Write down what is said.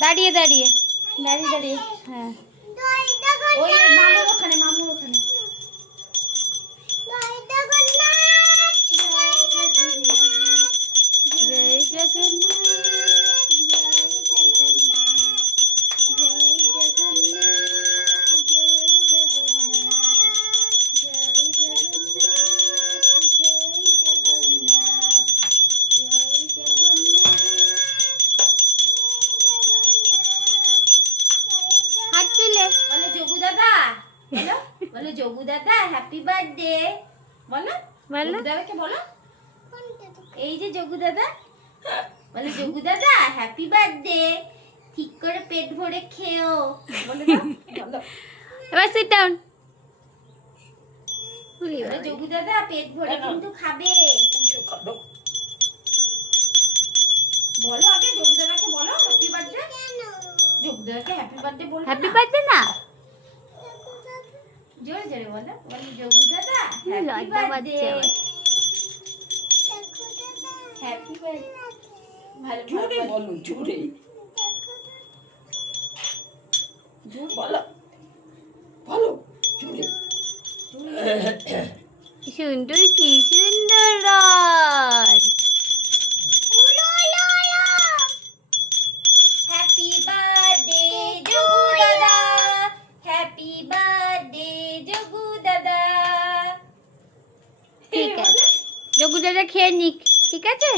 দাঁড়িয়ে দাঁড়িয়ে দাঁড়িয়ে দাঁড়িয়ে হ্যাঁ ওই মামুর ওখানে জয় জগন্নাথ হাত তুলে বলে যোগু দাদা বলো বলো যোগু দাদা হ্যাপি বার্থডে বলো বলো যোগু দাদাকে বলো এই যে যোগু দাদা বলে যোগু দাদা হ্যাপি বার্থডে ঠিক করে পেট ভরে খেও বলে দাও বলো এবার সিট ডাউন বলে যোগু দাদা পেট ভরে কিন্তু খাবে বলো আগে যোগু দাদাকে বলো হ্যাপি বার্থডে যোগু দাদাকে হ্যাপি বার্থডে বলো হ্যাপি বার্থডে না জোরে জোরে বলো বলে যোগু দাদা লজ্জা পাচ্ছে আবার। হ্যাপি বার্থডে ভালো জোরে বলো জোরে বলো বলো জোরে কি সুন্দর কি সুন্দর রাত হ্যাপি বার্থডে যোগু দাদা হ্যাপি বার্থডে যোগু দাদা ঠিক আছে যোগু দাদা খেয়ে নিক ঠিক আছে